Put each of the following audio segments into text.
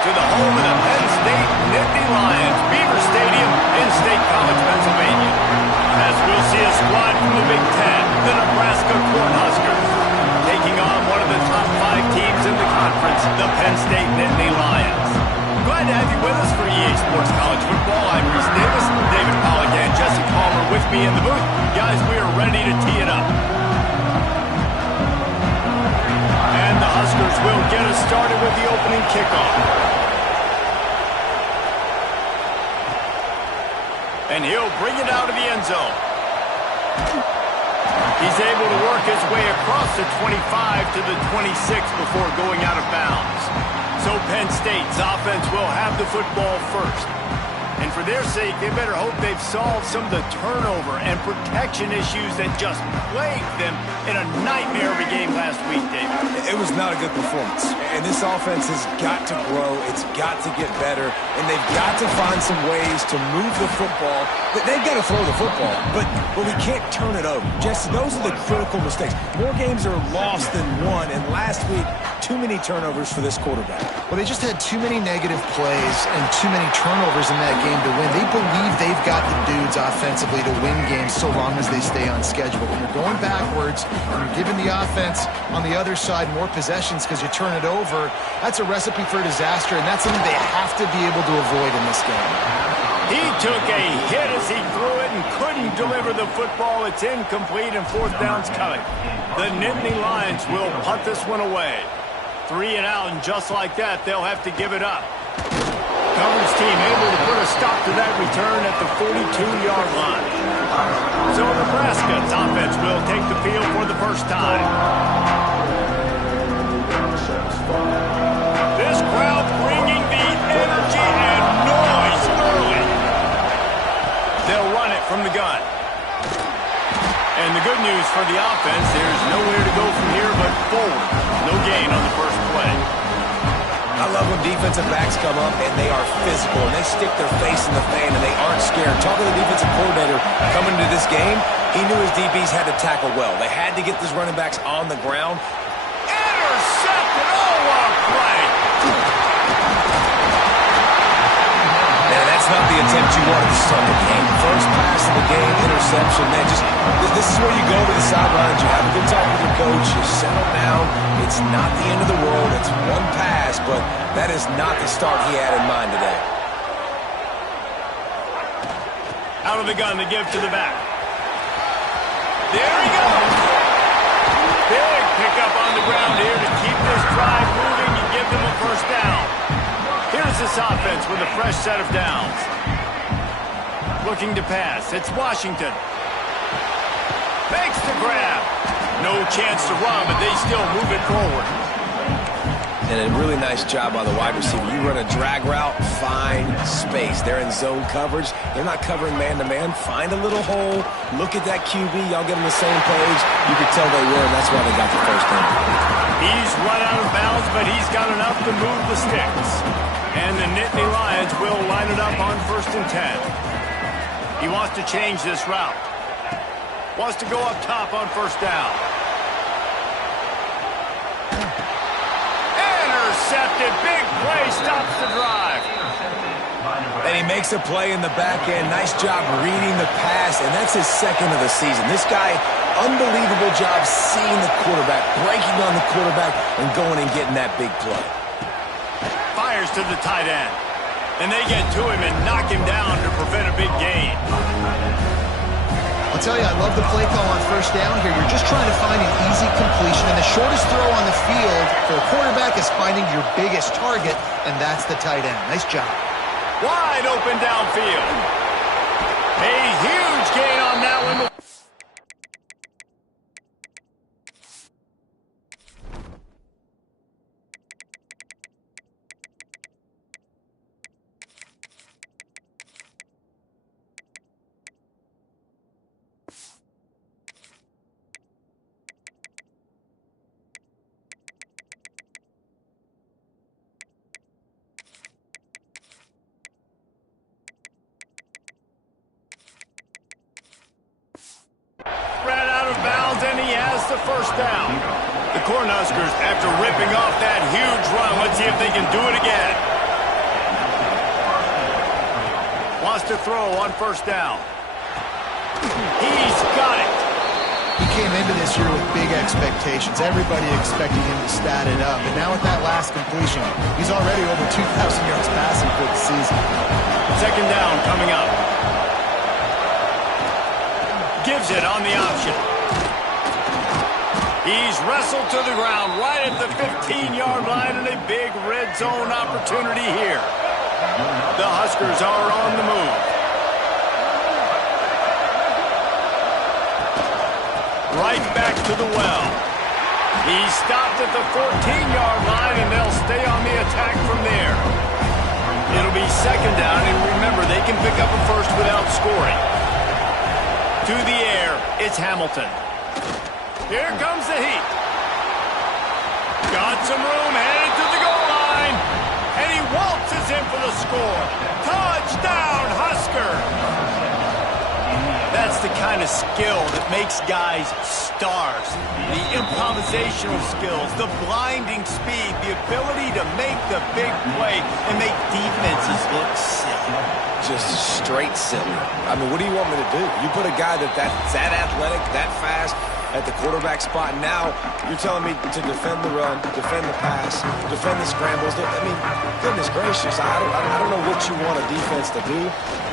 to the home of the Penn State Nittany Lions, Beaver Stadium in State College, Pennsylvania. As we'll see a squad from the Big Ten, the Nebraska Cornhuskers, taking on one of the top 5 teams in the conference, the Penn State Nittany Lions. Glad to have you with us for EA Sports College Football. I'm Reese Davis, David Pollack, and Jesse Palmer with me in the booth. Guys, we are ready to tee it up. And the Huskers will get us started with the opening kickoff. And he'll bring it out of the end zone. He's able to work his way across the 25 to the 26 before going out of bounds. So Penn State's offense will have the football first. And for their sake, they better hope they've solved some of the turnover and protection issues that just plagued them in a nightmare of a game last week, David. It was not a good performance. And this offense has got to grow. It's got to get better. And they've got to find some ways to move the football. They've got to throw the football, but we can't turn it over. Jesse, those are the critical mistakes. More games are lost than won. And last week, too many turnovers for this quarterback. Well, they just had too many negative plays and too many turnovers in that game to win. They believe they've got the dudes offensively to win games so long as they stay on schedule. When you're going backwards and you're giving the offense on the other side more possessions because you turn it over, that's a recipe for disaster, and that's something they have to be able to avoid in this game. He took a hit as he threw it and couldn't deliver the football. It's incomplete and 4th down's coming. The Nittany Lions will punt this one away. 3 and out, and just like that, they'll have to give it up. Coverage team able to put a stop to that return at the 42-yard line. So Nebraska's offense will take the field for the first time. This crowd bringing the energy and noise early. They'll run it from the gun. And the good news for the offense, there's nowhere to go from here but forward. No gain on the first play. I love when defensive backs come up and they are physical and they stick their face in the fan and they aren't scared. Talking to the defensive coordinator coming into this game, he knew his DBs had to tackle well. They had to get these running backs on the ground. Intercepted! Oh, what a play! Man, that's not the attempt you wanted to start the game. First pass of the game, interception. Man, this is where you go to the sidelines. You have a good talk with your coach. You settle down. It's not the end of the world. It's one pass, but that is not the start he had in mind today. Out of the gun to give to the back. There he goes. Big pickup on the ground here to keep this drive moving and give them a first down. Here's this offense with a fresh set of downs. Looking to pass. It's Washington. Makes the grab. No chance to run, but they still move it forward. And a really nice job by the wide receiver. You run a drag route, find space. They're in zone coverage. They're not covering man-to-man. Find a little hole. Look at that QB. Y'all get on the same page. You can tell they were, and that's why they got the first down. He's run out of bounds, but he's got enough to move the sticks. And the Nittany Lions will line it up on 1st and 10. He wants to change this route. Wants to go up top on 1st down. Intercepted. Big play. Stops the drive. And he makes a play in the back end. Nice job reading the pass, and that's his 2nd of the season. This guy, unbelievable job seeing the quarterback, breaking on the quarterback, and going and getting that big play. Fires to the tight end. And they get to him and knock him down to prevent a big gain. I'll tell you, I love the play call on 1st down here. You're just trying to find an easy completion, and the shortest throw on the field for a quarterback is finding your biggest target, and that's the tight end. Nice job. Wide open downfield. A huge gain on that one. The first down. The Cornhuskers, after ripping off that huge run, let's see if they can do it again. Wants to throw on first down. He's got it. He came into this year with big expectations. Everybody expecting him to stat it up. And now with that last completion, he's already over 2,000 yards passing for the season. Second down coming up. Gives it on the option. He's wrestled to the ground right at the 15-yard line and a big red zone opportunity here. The Huskers are on the move. Right back to the well. He's stopped at the 14-yard line, and they'll stay on the attack from there. It'll be second down, and remember, they can pick up a first without scoring. To the air, it's Hamilton. Here comes the heat. Got some room, headed to the goal line. And he waltzes in for the score. Touchdown, Husker! That's the kind of skill that makes guys stars. The improvisational skills, the blinding speed, the ability to make the big play and make defenses look silly. Just straight silly. I mean, what do you want me to do? You put a guy that's that athletic, that fast, at the quarterback spot. Now you're telling me to defend the run, defend the pass, defend the scrambles. I mean, goodness gracious, I don't know what you want a defense to do.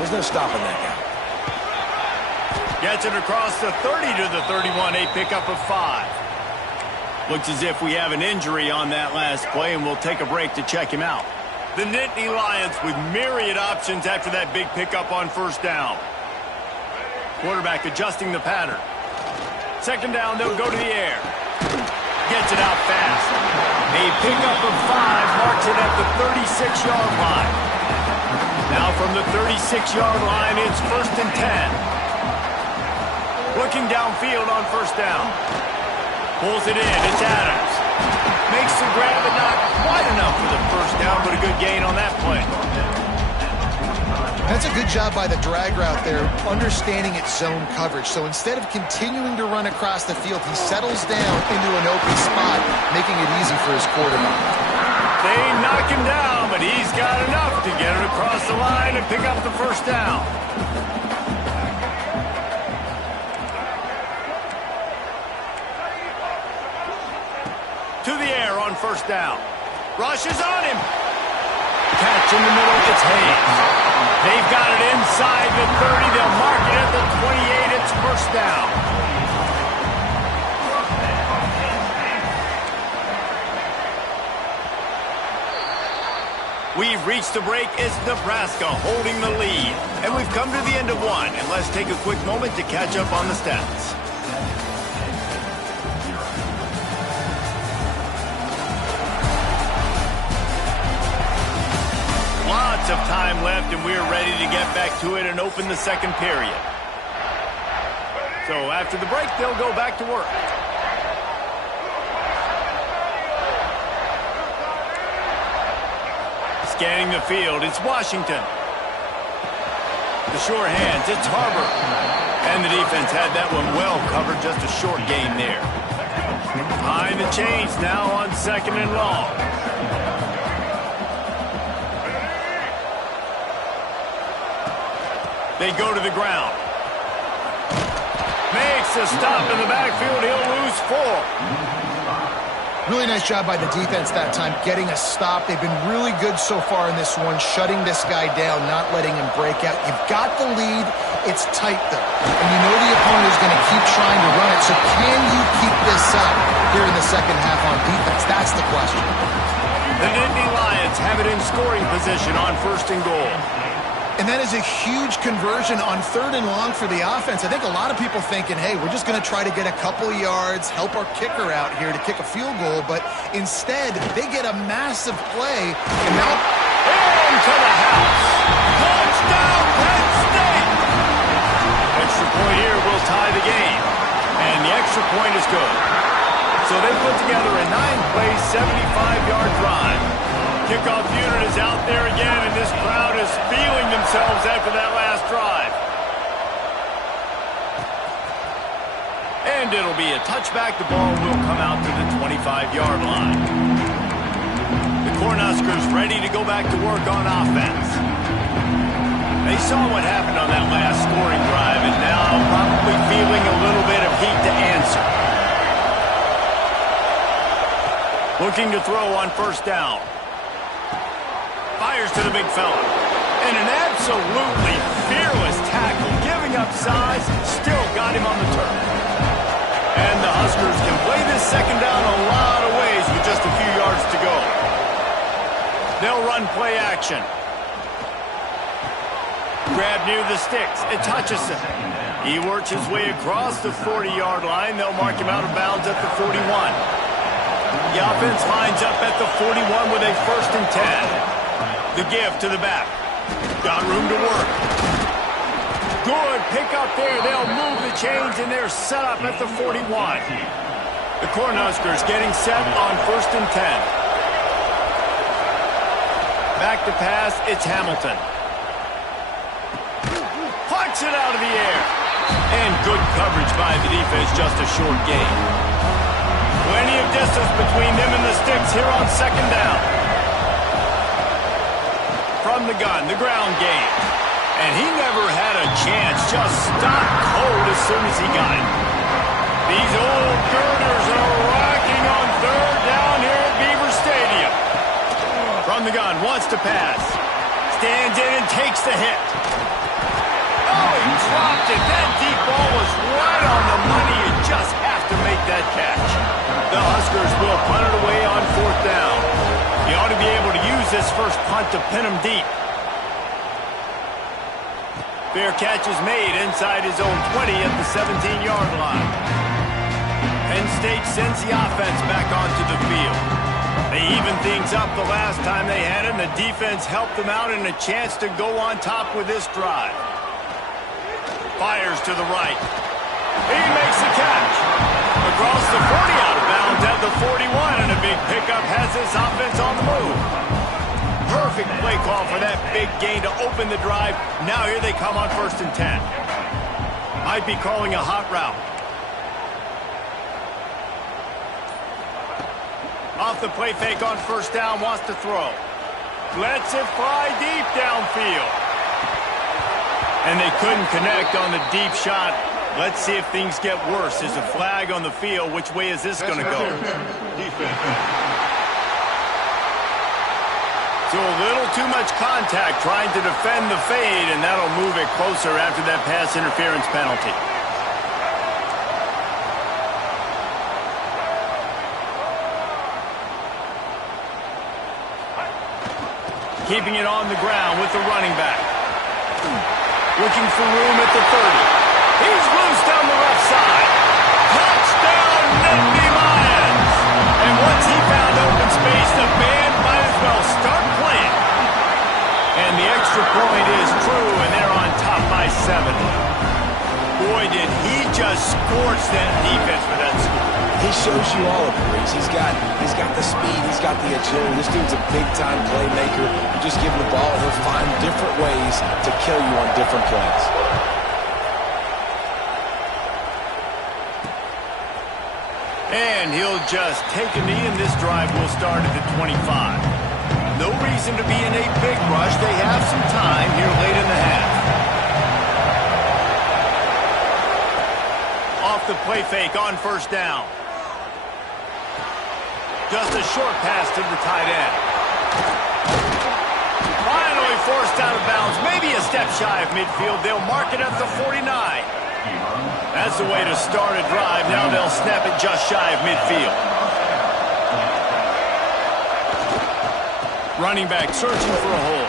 There's no stopping that guy. Gets it across the 30 to the 31, a pickup of 5. Looks as if we have an injury on that last play, and we'll take a break to check him out. The Nittany Lions with myriad options after that big pickup on first down. Quarterback adjusting the pattern. Second down, they'll go to the air. Gets it out fast. A pickup of 5 marks it at the 36-yard line. Now from the 36-yard line, it's first and 10. Looking downfield on first down. Pulls it in, it's Adams. Makes the grab, but not quite enough for the first down, but a good gain on that play. That's a good job by the drag route there, understanding its zone coverage. So instead of continuing to run across the field, he settles down into an open spot, making it easy for his quarterback. They knock him down, but he's got enough to get it across the line and pick up the first down. To the air on first down. Rushes on him. Catch in the middle, it's Hayes. They've got it inside the 30. They'll mark it at the 28. It's first down. We've reached the break. It's Nebraska holding the lead. And we've come to the end of one. And let's take a quick moment to catch up on the stats. Lots of time left, and we're ready to get back to it and open the second period. So after the break, they'll go back to work. Scanning the field, it's Washington. The short hands, it's Harbor. And the defense had that one well covered, just a short gain there. Behind the chains now on second and long. They go to the ground. Makes a stop in the backfield. He'll lose 4. Really nice job by the defense that time, getting a stop. They've been really good so far in this one, shutting this guy down, not letting him break out. You've got the lead. It's tight, though. And you know the opponent is going to keep trying to run it. So can you keep this up here in the second half on defense? That's the question. The Nittany Lions have it in scoring position on first and goal. And that is a huge conversion on third and long for the offense. I think a lot of people thinking, hey, we're just going to try to get a couple of yards, help our kicker out here to kick a field goal. But instead, they get a massive play. And now into the house. Touchdown, Penn State. Extra point here will tie the game. And the extra point is good. So they put together a 9-play, 75-yard drive. Kickoff unit is out there again, and this crowd is feeling themselves after that last drive. And it'll be a touchback. The ball will come out to the 25-yard line. The Cornhuskers ready to go back to work on offense. They saw what happened on that last scoring drive, and now probably feeling a little bit of heat to answer. Looking to throw on first down. Fires to the big fella. And an absolutely fearless tackle, giving up size, still got him on the turf. And the Huskers can play this second down a lot of ways with just a few yards to go. They'll run play action. Grab near the sticks. It's Hutchison. He works his way across the 40-yard line. They'll mark him out of bounds at the 41. The offense lines up at the 41 with a 1st and 10. The give to the back. Got room to work. Good pick up there. They'll move the chains, and they're set up at the 41. The Cornhuskers getting set on 1st and 10. Back to pass. It's Hamilton. Punch it out of the air. And good coverage by the defense, just a short gain. Plenty of distance between them and the sticks here on second down. From the gun, the ground game. And he never had a chance, just stopped cold as soon as he got it. These old girders are rocking on 3rd down here at Beaver Stadium. From the gun, wants to pass. Stands in and takes the hit. Oh, he dropped it. That deep ball was right on the money. You just have to make that catch. The Huskers will punt it away on 4th down. He ought to be able to use this first punt to pin him deep. Fair catch is made inside his own 20 at the 17-yard line. Penn State sends the offense back onto the field. They evened things up the last time they had it, and the defense helped them out and a chance to go on top with this drive. Fires to the right. He makes the catch. Across the 40, out of bounds at the 41, and a big pickup has this offense on the move. Perfect play call for that big gain to open the drive. Now here they come on 1st and 10. Might be calling a hot route. Off the play fake on 1st down, wants to throw. Lets it fly deep downfield. And they couldn't connect on the deep shot. Let's see if things get worse. There's a flag on the field. Which way is this going to go? So a little too much contact trying to defend the fade, and that'll move it closer after that pass interference penalty. Keeping it on the ground with the running back. Looking for room at the 30. He's loose down the left side. Touchdown, NEB Lions! And once he found open space, the band might as well start playing. And the extra point is true, and they're on top by 7. Boy, did he just scorch that defense for that score. He shows you all of it, Reese. He's got the speed, he's got the agility. This dude's a big-time playmaker. You just give him the ball, he'll find different ways to kill you on different plays. And he'll just take a knee, and this drive will start at the 25. No reason to be in a big rush. They have some time here late in the half. Off the play fake on 1st down. Just a short pass to the tight end. Finally forced out of bounds. Maybe a step shy of midfield. They'll mark it at the 49. That's the way to start a drive. Now they'll snap it just shy of midfield. Running back searching for a hole.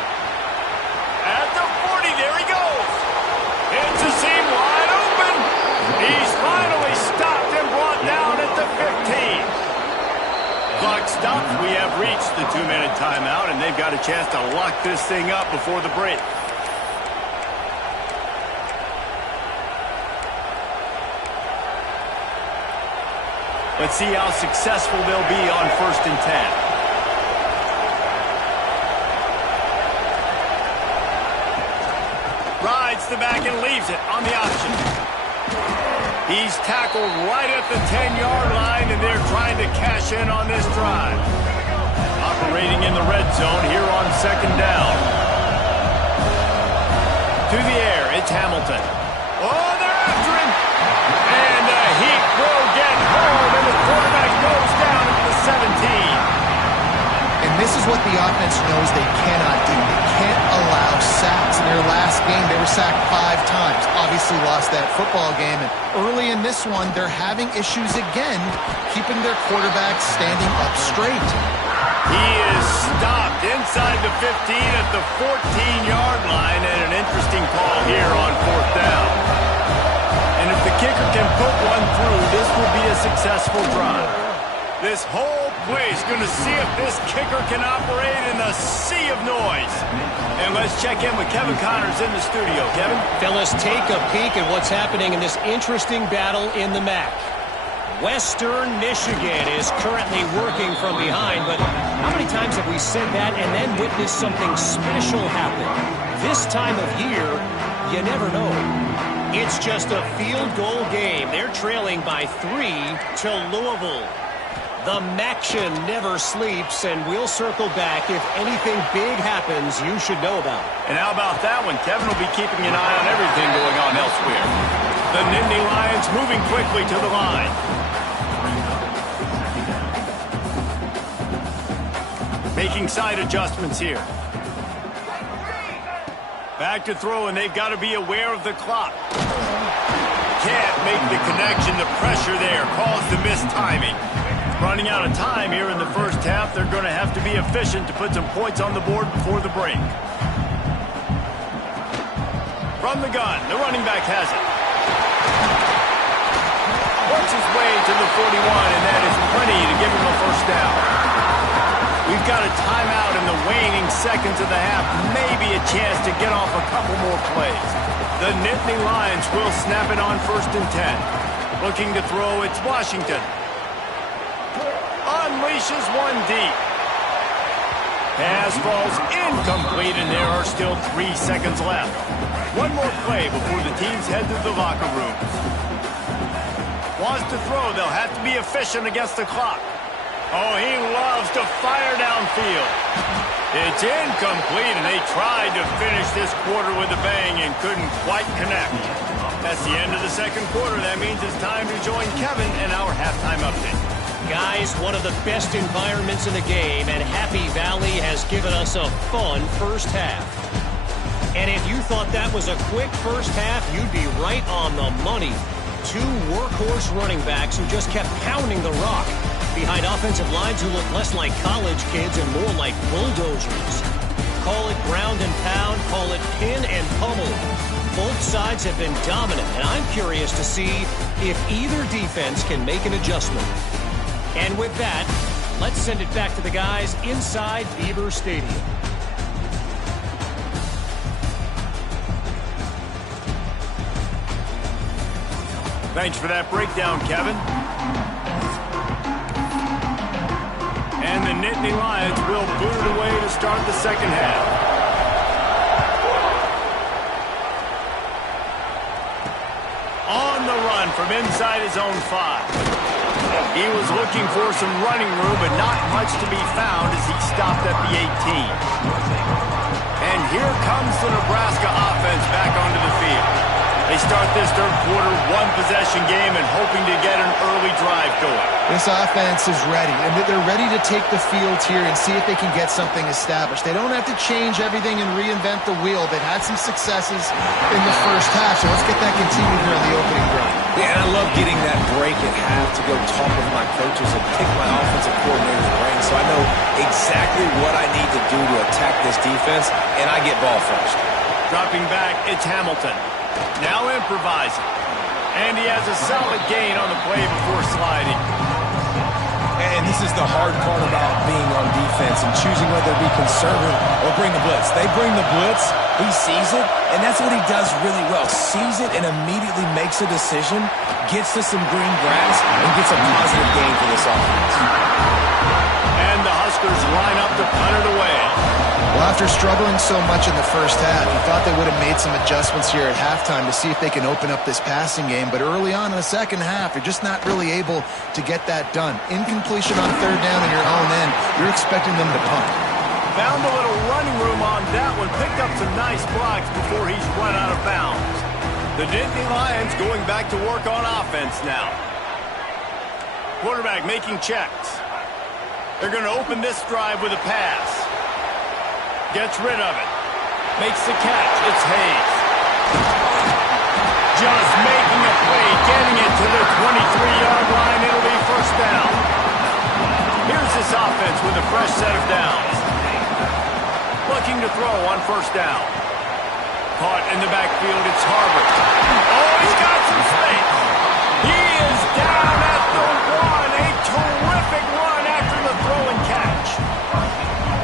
At the 40, there he goes. It's a seam wide open. He's finally stopped and brought down at the 15. Clock stops. We have reached the 2-minute timeout, and they've got a chance to lock this thing up before the break. Let's see how successful they'll be on 1st and 10. Rides the back and leaves it on the option. He's tackled right at the 10-yard line, and they're trying to cash in on this drive. Operating in the red zone here on 2nd down. Through the air, it's Hamilton. Oh, they're after him. And the Heat will get home, and the quarterback goes down at the 17. And this is what the offense knows they cannot do. They can't allow sacks. In their last game, they were sacked 5 times. Obviously lost that football game. And early in this one, they're having issues again, keeping their quarterback standing up straight. He is stopped inside the 15 at the 14-yard line, and an interesting call here on 4th down. And if the kicker can put one through, this will be a successful drive. This whole place going to see if this kicker can operate in the sea of noise. And let's check in with Kevin Connors in the studio. Kevin? Fellas, take a peek at what's happening in this interesting battle in the MAC. Western Michigan is currently working from behind, but how many times have we said that and then witnessed something special happen? This time of year, you never know. It's just a field goal game. They're trailing by 3 to Louisville. The Maction never sleeps, and we'll circle back if anything big happens you should know about. And how about that one? Kevin will be keeping an eye on everything going on elsewhere. The Nittany Lions moving quickly to the line. Making side adjustments here. Back to throw, and they've got to be aware of the clock. Can't make the connection. The pressure there caused the mistiming. Running out of time here in the first half. They're going to have to be efficient to put some points on the board before the break. From the gun, the running back has it. Works his way to the 41, and that is plenty to give him a first down. We've got a timeout in the waning seconds of the half. Maybe a chance to get off a couple more plays. The Nittany Lions will snap it on 1st and 10. Looking to throw, it's Washington. Unleashes one deep. Pass falls incomplete, and there are still 3 seconds left. One more play before the teams head to the locker rooms. Wants to throw. They'll have to be efficient against the clock. Oh, he loves to fire downfield. It's incomplete, and they tried to finish this quarter with a bang and couldn't quite connect. That's the end of the second quarter. That means it's time to join Kevin in our halftime update. Guys, one of the best environments in the game, and Happy Valley has given us a fun first half. And if you thought that was a quick first half, you'd be right on the money. 2 workhorse running backs who just kept pounding the rock behind offensive lines who look less like college kids and more like bulldozers. Call it ground and pound, call it pin and pummel. Both sides have been dominant, and I'm curious to see if either defense can make an adjustment. And with that, let's send it back to the guys inside Beaver Stadium. Thanks for that breakdown, Kevin. And the Nittany Lions will boot it away to start the second half. On the run from inside his own 5. He was looking for some running room, but not much to be found as he stopped at the 18. And here comes the Nebraska offense back onto the field. They start this third quarter, 1-possession game, and hoping to get an early drive going. This offense is ready, and they're ready to take the field here and see if they can get something established. They don't have to change everything and reinvent the wheel. They've had some successes in the first half, so let's get that continued here in the opening drive. Yeah, and I love getting that break at half to go talk with my coaches and pick my offensive coordinator's brain so I know exactly what I need to do to attack this defense, and I get ball first. Dropping back, it's Hamilton. Now improvising. And he has a solid gain on the play before sliding. And this is the hard part about being on defense and choosing whether to be conservative or bring the blitz. They bring the blitz, he sees it, and that's what he does really well. Sees it and immediately makes a decision, gets to some green grass, and gets a positive gain for this offense. And the Huskers line up to punt it away. Well, after struggling so much in the first half, you thought they would have made some adjustments here at halftime to see if they can open up this passing game. But early on in the second half, you're just not really able to get that done. Incompletion on 3rd down in your own end, you're expecting them to punt. Found a little running room on that one. Picked up some nice blocks before he's run out of bounds. The Nittany Lions going back to work on offense now. Quarterback making checks. They're going to open this drive with a pass. Gets rid of it. Makes the catch. It's Hayes. Just making a play, getting it to the 23-yard line. It'll be first down. Here's this offense with a fresh set of downs. Looking to throw on first down. Caught in the backfield, it's Harvard. Oh, he's got some space. He is down at the one. A terrific run after the throw and catch.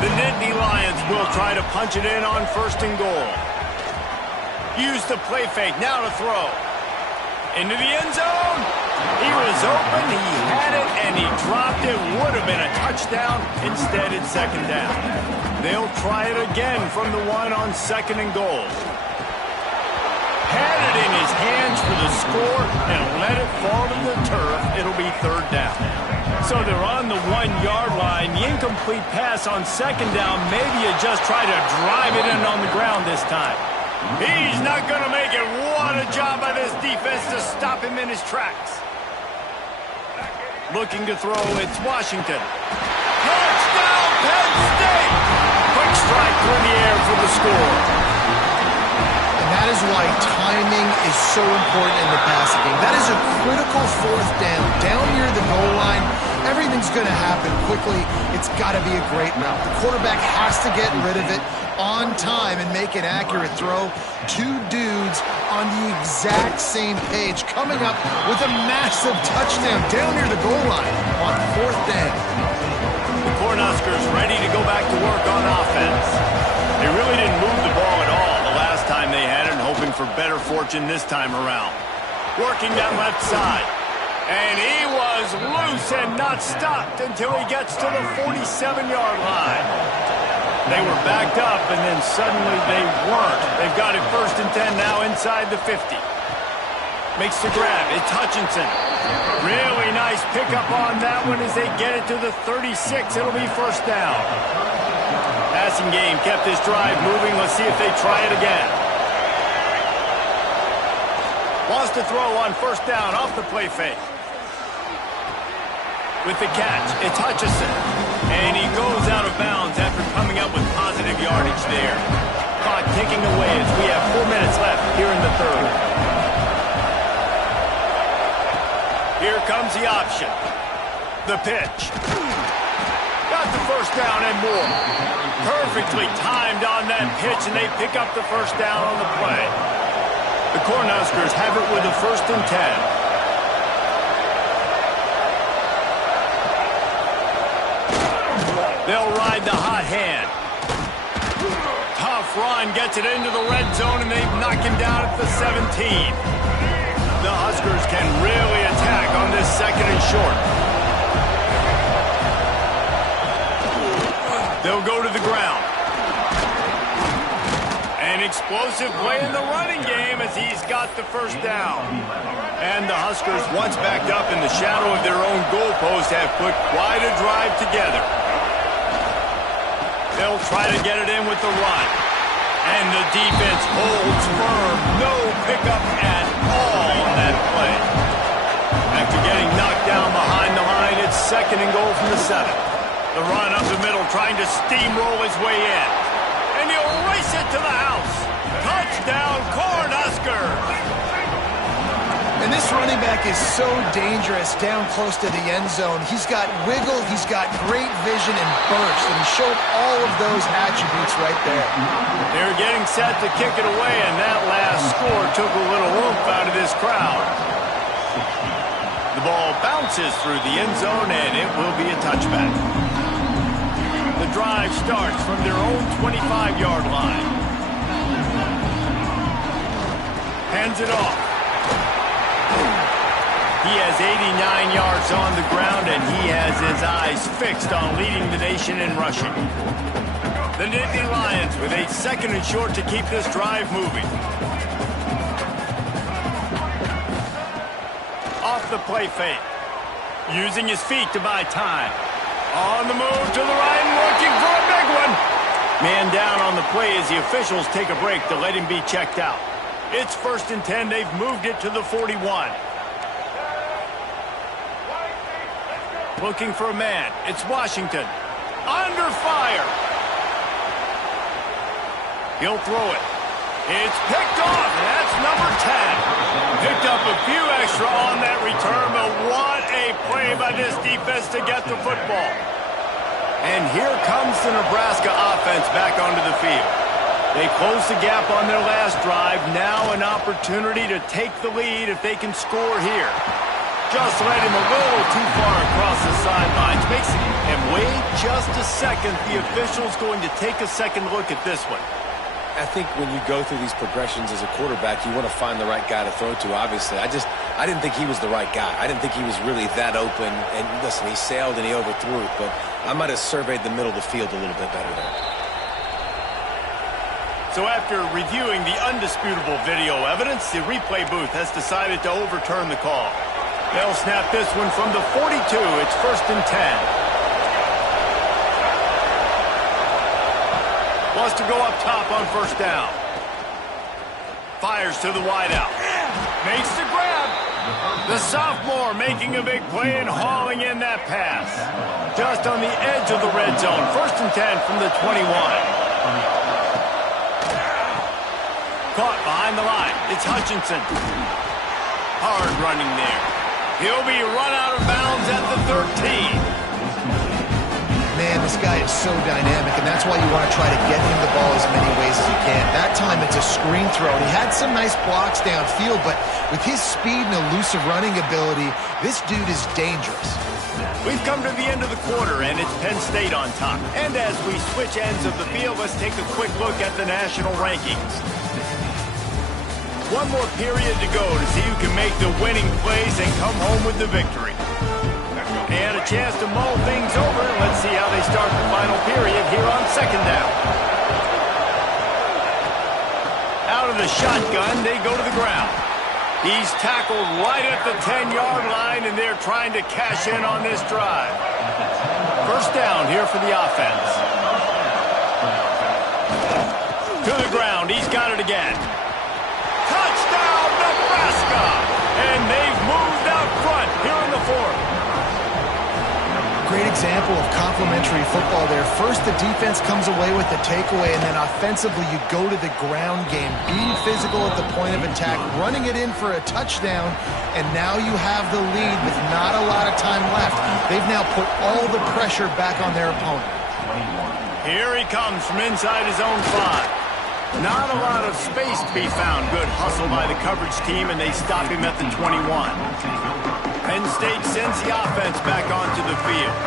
The Nittany Lions will try to punch it in on first and goal. Use the play fake, now to throw. Into the end zone. He was open, he had it, and he dropped it. Would have been a touchdown. Instead, it's second down. They'll try it again from the one on second and goal. Had it in his hands for the score and let it fall to the turf. It'll be third down. So they're on the 1-yard line. The incomplete pass on second down. Maybe you just try to drive it in on the ground this time. He's not going to make it. What a job by this defense to stop him in his tracks. Looking to throw, it's Washington. Touchdown, Penn State! Quick strike through the air for the score. And that is why timing is so important in the passing game. That is a critical fourth down. Down near the goal line, everything's going to happen quickly. It's got to be a great route. The quarterback has to get rid of it on time and make an accurate throw. Two dudes on the exact same page coming up with a massive touchdown down near the goal line on fourth down. The Cornhuskers ready to go back to work on offense. They really didn't move the ball at all the last time they had it, hoping for better fortune this time around. Working that left side. And he was loose and not stopped until he gets to the 47-yard line. They were backed up, and then suddenly they weren't. They've got it first and 10 now inside the 50. Makes the grab. It's Hutchinson. Really nice pickup on that one as they get it to the 36. It'll be first down. Passing game kept this drive moving. Let's see if they try it again. Wants to throw on first down off the play fake. With the catch, it's Hutchinson. And he goes out of bounds after coming up with positive yardage there. Clock ticking away as we have 4 minutes left here in the third. Here comes the option. The pitch. Got the first down and more. Perfectly timed on that pitch, and they pick up the first down on the play. The Cornhuskers have it with a first and 10. They'll ride the hot hand. Tough run, gets it into the red zone, and they knock him down at the 17. The Huskers can really attack on this second and short. They'll go to the ground. An explosive play in the running game as he's got the first down. And the Huskers, once backed up in the shadow of their own goalpost, have put quite a drive together. They'll try to get it in with the run. And the defense holds firm. No pickup at all on that play. After getting knocked down behind the line, it's second and goal from the 7. The run up the middle, trying to steamroll his way in. And he'll race it to the house. Touchdown, Cornhuskers! And this running back is so dangerous down close to the end zone. He's got wiggle, he's got great vision and burst, and he showed all of those attributes right there. They're getting set to kick it away, and that last score took a little oomph out of this crowd. The ball bounces through the end zone, and it will be a touchback. The drive starts from their own 25-yard line. Hands it off. He has 89 yards on the ground, and he has his eyes fixed on leading the nation in rushing. The Nittany Lions with a second and short to keep this drive moving. Off the play fake. Using his feet to buy time. On the move to the right and looking for a big one. Man down on the play as the officials take a break to let him be checked out. It's 1st and 10. They've moved it to the 41. Looking for a man. It's Washington. Under fire. He'll throw it. It's picked off. That's number 10. Picked up a few extra on that return, but what a play by this defense to get the football. And here comes the Nebraska offense back onto the field. They closed the gap on their last drive. Now an opportunity to take the lead if they can score here. Just led him a little too far across the sidelines. Makes it, and wait just a second. The official's going to take a second look at this one. I think when you go through these progressions as a quarterback, you want to find the right guy to throw to, obviously. I didn't think he was the right guy. I didn't think he was really that open. And listen, he sailed and he overthrew it, but I might have surveyed the middle of the field a little bit better there. So after reviewing the undisputable video evidence, the replay booth has decided to overturn the call. They'll snap this one from the 42. It's 1st and 10. Wants to go up top on 1st down. Fires to the wideout. Makes the grab. The sophomore making a big play and hauling in that pass. Just on the edge of the red zone. 1st and 10 from the 21. Caught behind the line. It's Hutchinson. Hard running there. He'll be run out of bounds at the 13. Man, this guy is so dynamic, and that's why you want to try to get him the ball as many ways as you can. That time, it's a screen throw. He had some nice blocks downfield, but with his speed and elusive running ability, this dude is dangerous. We've come to the end of the quarter, and it's Penn State on top. And as we switch ends of the field, let's take a quick look at the national rankings. One more period to go to see who can make the winning plays and come home with the victory. And a chance to mull things over. Let's see how they start the final period here on 2nd down. Out of the shotgun, they go to the ground. He's tackled right at the 10-yard line, and they're trying to cash in on this drive. 1st down here for the offense. To the ground. He's got it again. Touchdown, Nebraska! And they've moved out front here in the 4th. Great example of complementary football there. First, the defense comes away with the takeaway, and then offensively, you go to the ground game, being physical at the point of attack, running it in for a touchdown, and now you have the lead with not a lot of time left. They've now put all the pressure back on their opponent. Here he comes from inside his own 5. Not a lot of space to be found. Good hustle by the coverage team, and they stop him at the 21. Penn State sends the offense back onto the field.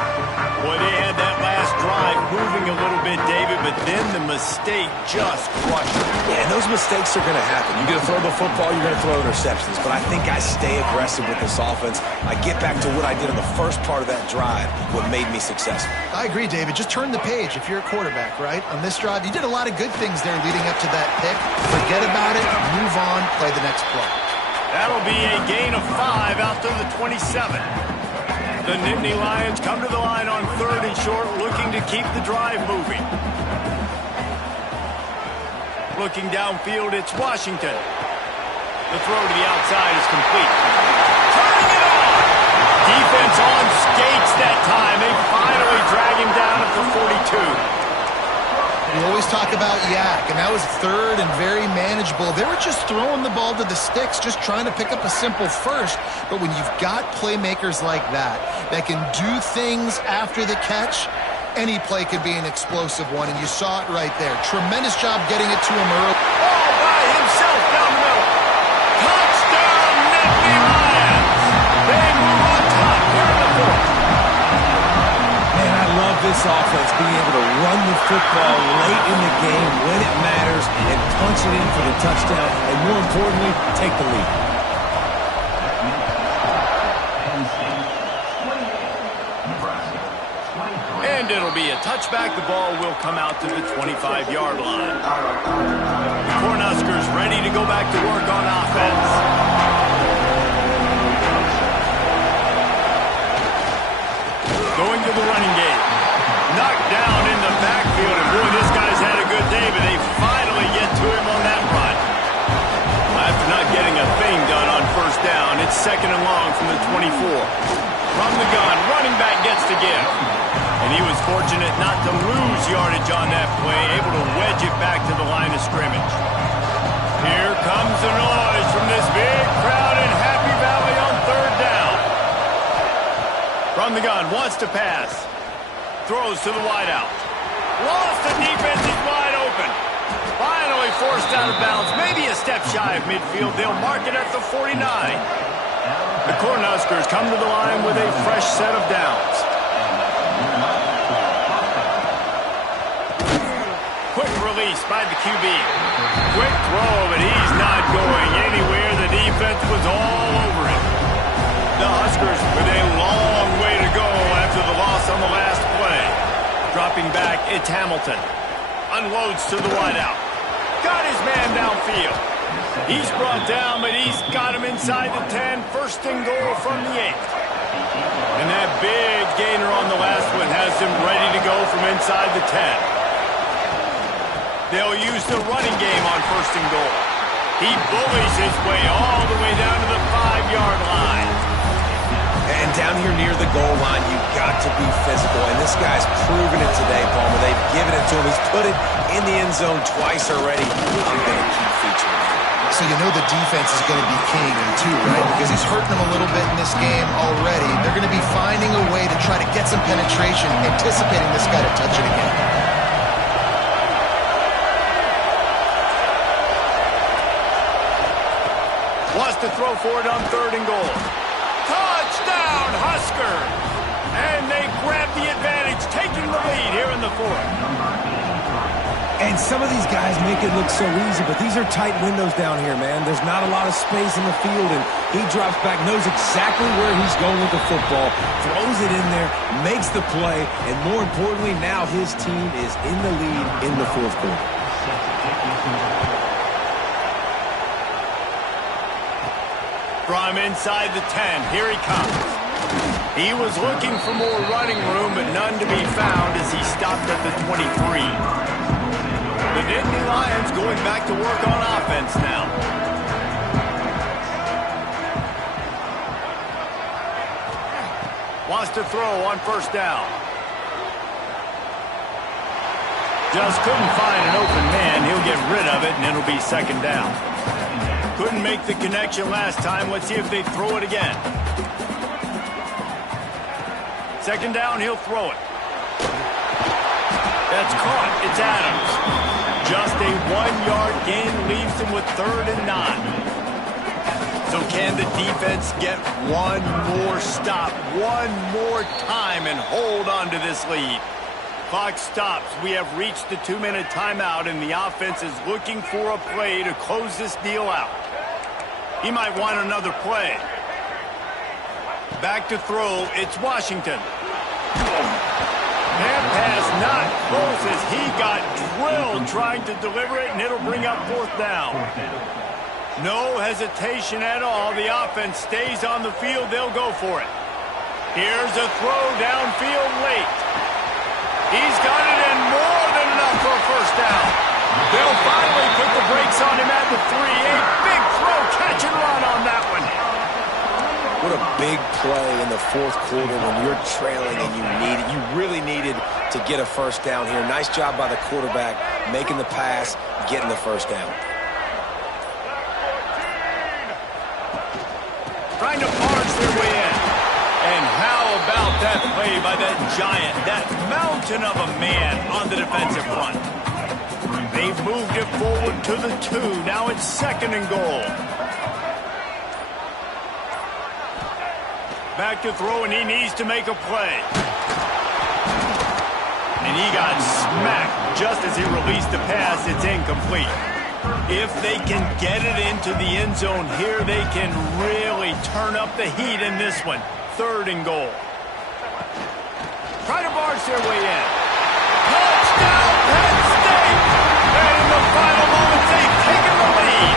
Boy, they had that last drive moving a little bit, David, but then the mistake just crushed them. Yeah, and those mistakes are going to happen. You're going to throw the football, you're going to throw interceptions. But I think I stay aggressive with this offense. I get back to what I did in the first part of that drive, what made me successful. I agree, David. Just turn the page if you're a quarterback, right? On this drive, you did a lot of good things there leading up to that pick. Forget about it, move on, play the next play. That'll be a gain of 5 out to the 27. The Nittany Lions come to the line on 3rd and short, looking to keep the drive moving. Looking downfield, it's Washington. The throw to the outside is complete. Turning it on! Defense on skates that time. They finally drag him down at the 42. We always talk about yak, and that was 3rd and very manageable. They were just throwing the ball to the sticks, just trying to pick up a simple first. But when you've got playmakers like that can do things after the catch, any play could be an explosive one, and you saw it right there. Tremendous job getting it to him early. All by himself down the middle. Touchdown, Nittany Lions! They move on top here in the 4th. Man, I love this offense being able to run the football late in the game when it matters and punch it in for the touchdown, and more importantly, take the lead. And it'll be a touchback. The ball will come out to the 25-yard line. The Cornhuskers ready to go back to work on offense. Going to the running game. Knocked down in the backfield, and boy, this guy's had second and long from the 24. From the gun, running back gets to give. And he was fortunate not to lose yardage on that play, able to wedge it back to the line of scrimmage. Here comes the noise from this big crowd in Happy Valley on third down. From the gun, wants to pass. Throws to the wideout. Lost, the defense is wide open. Finally forced out of bounds, maybe a step shy of midfield. They'll mark it at the 49. The Cornhuskers come to the line with a fresh set of downs. Quick release by the QB. Quick throw, but he's not going anywhere. The defense was all over him. The Huskers with a long way to go after the loss on the last play. Dropping back, it's Hamilton. Unloads to the wideout. Got his man downfield. He's brought down, but he's got him inside the 10. First and goal from the 8. And that big gainer on the last one has him ready to go from inside the 10. They'll use the running game on first and goal. He bullies his way all the way down to the 5-yard line. And down here near the goal line, you've got to be physical. And this guy's proven it today, Palmer. They've given it to him. He's put it in the end zone twice already. I'm going to keep featuring him. So you know the defense is going to be king too, right? Because he's hurting them a little bit in this game already. They're going to be finding a way to try to get some penetration, anticipating this guy to touch it again. Wants to throw for it on third and goal. Touchdown, Husker! And they grab the advantage, taking the lead here in the fourth. And some of these guys make it look so easy, but these are tight windows down here, man. There's not a lot of space in the field, and he drops back, knows exactly where he's going with the football, throws it in there, makes the play, and more importantly, now his team is in the lead in the fourth quarter. From inside the 10, here he comes. He was looking for more running room, but none to be found as he stopped at the 23. The Nittany Lions going back to work on offense now. Wants to throw on first down. Just couldn't find an open man. He'll get rid of it, and it'll be second down. Couldn't make the connection last time. Let's see if they throw it again. Second down, he'll throw it. That's caught. It's Adams. Just a 1-yard gain leaves him with 3rd and 9. So can the defense get one more stop, one more time, and hold on to this lead? Clock stops. We have reached the 2-minute timeout, and the offense is looking for a play to close this deal out. He might want another play. Back to throw. It's Washington. That pass not close as he got drilled trying to deliver it, and it'll bring up 4th down. No hesitation at all. The offense stays on the field. They'll go for it. Here's a throw downfield late. He's got it in more than enough for a first down. They'll finally put the brakes on him at the 3. A big throw, catch and run on that one. What a big play in the fourth quarter when you're trailing and you really needed to get a first down here. Nice job by the quarterback, making the pass, getting the first down. Trying to barge their way in. And how about that play by that giant, that mountain of a man on the defensive front? They've moved it forward to the 2. Now it's 2nd and goal. Back to throw, and he needs to make a play. And he got smacked just as he released the pass. It's incomplete. If they can get it into the end zone here, they can really turn up the heat in this one. 3rd and goal. Try to barge their way in. Touchdown, Penn State! And in the final moments, they've taken the lead.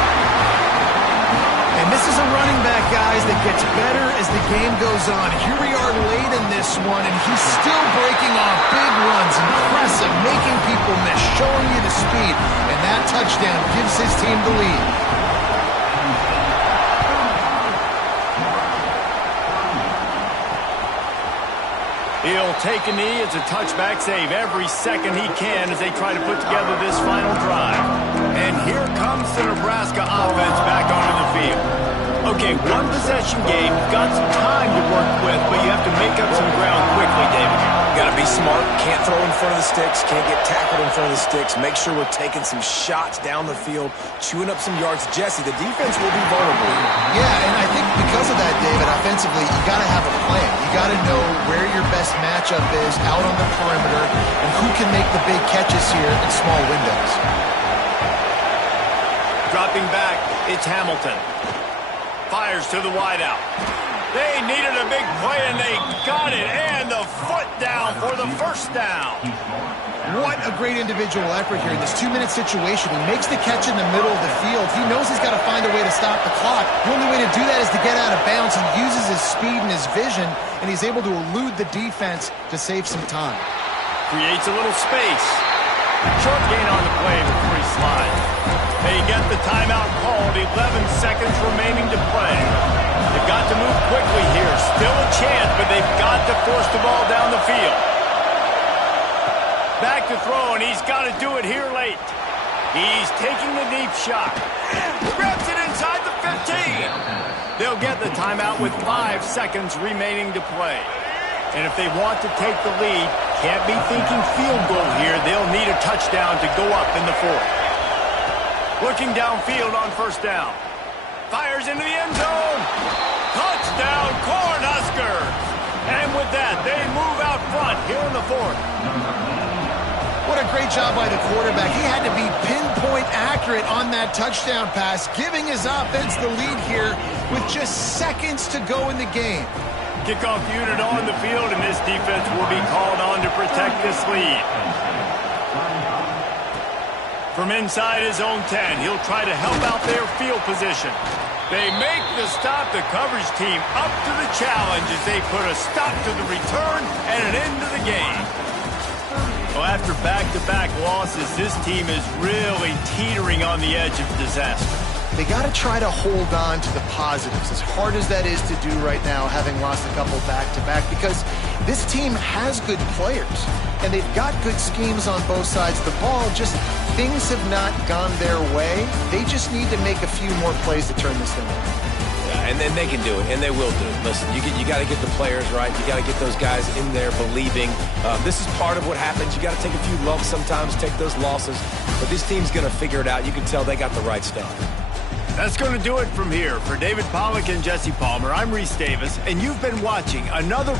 And this is a running back, guys, that gets better as the game goes on. Here we are late in this one, and he's still breaking off big runs, impressive, making people miss, showing you the speed. And that touchdown gives his team the lead. He'll take a knee. It's a touchback save every second he can as they try to put together this final drive. And here comes the Nebraska offense back onto the field. Okay, one possession game. Got some time to work with, but you have to make up some ground quickly, David. Got to be smart. Can't throw in front of the sticks. Can't get tackled in front of the sticks. Make sure we're taking some shots down the field, chewing up some yards. Jesse, the defense will be vulnerable. Yeah, and I think because of that, David, offensively, you got to have a plan. You got to know where your best matchup is out on the perimeter and who can make the big catches here in small windows. Dropping back, it's Hamilton. Fires to the wideout. They needed a big play, and they got it. And the foot down for the first down. What a great individual effort here in this 2-minute situation. He makes the catch in the middle of the field. He knows he's got to find a way to stop the clock. The only way to do that is to get out of bounds. He uses his speed and his vision, and he's able to elude the defense to save some time. Creates a little space. Short gain on the play before he slides. They get the timeout called. 11 seconds remaining to play. They've got to move quickly here. Still a chance, but they've got to force the ball down the field. Back to throw, and he's got to do it here late. He's taking the deep shot. Grabs it inside the 15. They'll get the timeout with 5 seconds remaining to play. And if they want to take the lead, can't be thinking field goal here. They'll need a touchdown to go up in the fourth. Looking downfield on first down. Fires into the end zone. Touchdown, Cornhuskers. And with that, they move out front here in the fourth. What a great job by the quarterback. He had to be pinpoint accurate on that touchdown pass, giving his offense the lead here with just seconds to go in the game. Kickoff unit on the field, and this defense will be called on to protect this lead. From inside his own 10, he'll try to help out their field position. They make the stop. The coverage team up to the challenge as they put a stop to the return and an end to the game. Well, after back-to-back losses, this team is really teetering on the edge of disaster. They got to try to hold on to the positives, as hard as that is to do right now, having lost a couple back-to-back, because this team has good players, and they've got good schemes on both sides of the ball. Just things have not gone their way. They just need to make a few more plays to turn this thing around. Yeah, and then they can do it, and they will do it. Listen, you got to get the players right. You got to get those guys in there believing. This is part of what happens. You got to take a few lumps sometimes, take those losses, but this team's going to figure it out. You can tell they got the right stuff. That's going to do it from here. For David Pollack and Jesse Palmer, I'm Reese Davis, and you've been watching another